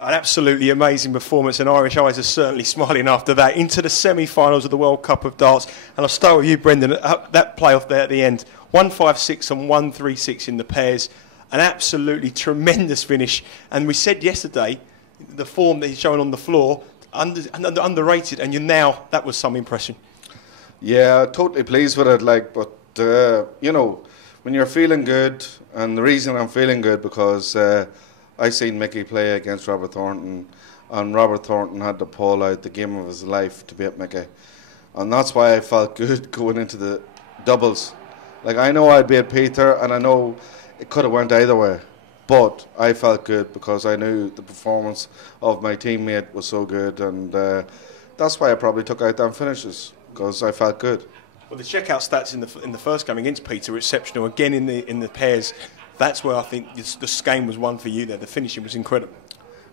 An absolutely amazing performance, and Irish eyes are certainly smiling after that. Into the semi-finals of the World Cup of Darts, and I'll start with you, Brendan. That playoff there at the end, 1-5-6 and 1-3-6 in the pairs, an absolutely tremendous finish. And we said yesterday, the form that he's showing on the floor, underrated, and that was some impression. Yeah, totally pleased with it. But you know, when you're feeling good, and the reason I'm feeling good because I seen Mickey play against Robert Thornton, and Robert Thornton had to pull out the game of his life to beat Mickey, and that's why I felt good going into the doubles. Like, I know I'd beat Peter, and I know it could have went either way, but I felt good because I knew the performance of my teammate was so good, and that's why I probably took out them finishes, because I felt good. Well, the checkout stats in the first game against Peter were exceptional. Again in the pairs, that's where I think this game was won for you there. The finishing was incredible.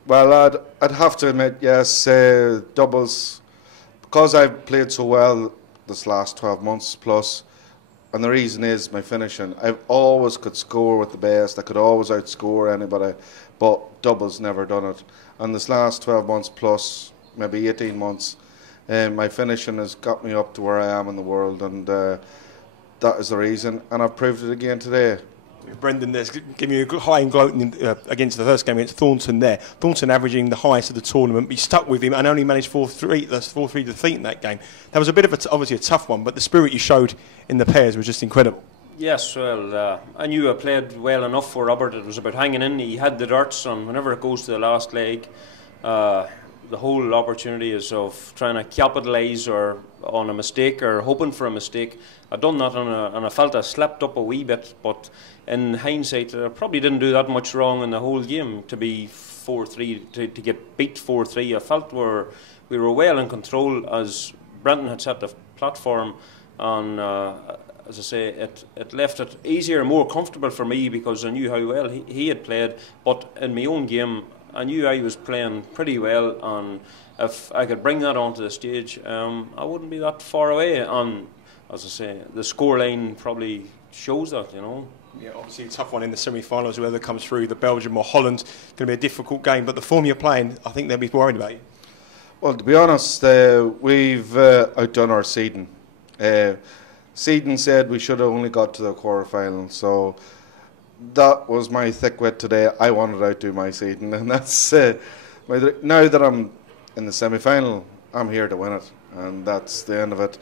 Well, I'd have to admit, yes, doubles, because I've played so well this last 12 months plus, and the reason is my finishing. I've always could score with the best. I could always outscore anybody, but doubles never done it. And this last 12 months plus, maybe 18 months, my finishing has got me up to where I am in the world, and that is the reason. And I've proved it again today. Brendan, there's giving you a high and gloating against the first game against Thornton there. Thornton averaging the highest of the tournament, but you stuck with him and only managed 4-3 defeat in that game. That was a bit of obviously a tough one, but the spirit you showed in the pairs was just incredible. Yes, well, I knew I played well enough for Robert. It was about hanging in. He had the darts, and whenever it goes to the last leg, the whole opportunity is of trying to capitalise or on a mistake or hoping for a mistake. I'd done that and I felt I slept up a wee bit, but in hindsight I probably didn't do that much wrong in the whole game to be 4-3, to get beat 4-3. I felt we were well in control as Brendan had set the platform, and as I say, it left it easier and more comfortable for me because I knew how well he had played. But in my own game, I knew I was playing pretty well, and if I could bring that onto the stage, I wouldn't be that far away. And as I say, the scoreline probably shows that, you know. Yeah, obviously a tough one in the semi-finals, whoever comes through, the Belgium or Holland, going to be a difficult game. But the form you're playing, I think they'll be worried about you. Well, to be honest, we've outdone our seeding. Seeding said we should have only got to the quarter-final, so that was my thick wit today. I wanted to outdo my seeding, and that's now that I'm in the semi-final, I'm here to win it, and that's the end of it.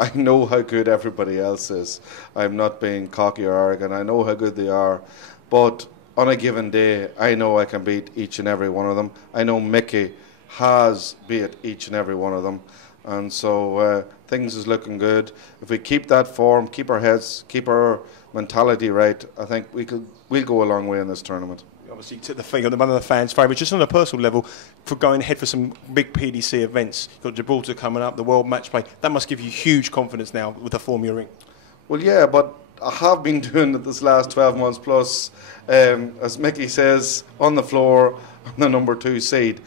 I know how good everybody else is. I'm not being cocky or arrogant. I know how good they are, but on a given day, I know I can beat each and every one of them. I know Mickey has beat each and every one of them, and so things is looking good. If we keep that form, keep our heads, keep our mentality right, I think we'll go a long way in this tournament. Obviously, you took the thing on one of the fans' favourites, just on a personal level, for going ahead for some big PDC events. You've got Gibraltar coming up, the World Match Play. That must give you huge confidence now with the form you're in. Well, yeah, but I have been doing it this last 12 months plus, as Mickey says, on the floor, on the number 2 seed.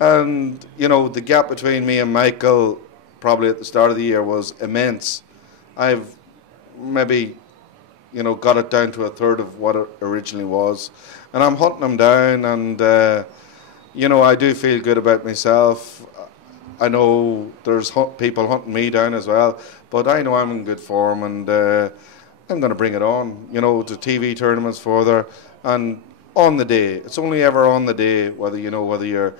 And, you know, the gap between me and Michael probably at the start of the year was immense. I've maybe, you know, got it down to a third of what it originally was. And I'm hunting him down, and, you know, I do feel good about myself. I know there's people hunting me down as well, but I know I'm in good form, and I'm going to bring it on, you know, to TV tournaments further. And on the day, it's only ever on the day, whether you're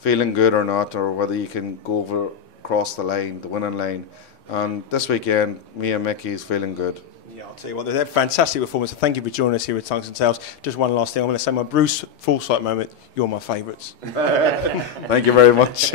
feeling good or not, or whether you can go across the line, the winning line. And this weekend, me and Mickey is feeling good. Yeah, I'll tell you what, they're a fantastic performance. Thank you for joining us here at Tongues and Tales. Just one last thing, I'm going to say my Bruce Forsyth moment, you're my favourites. Thank you very much.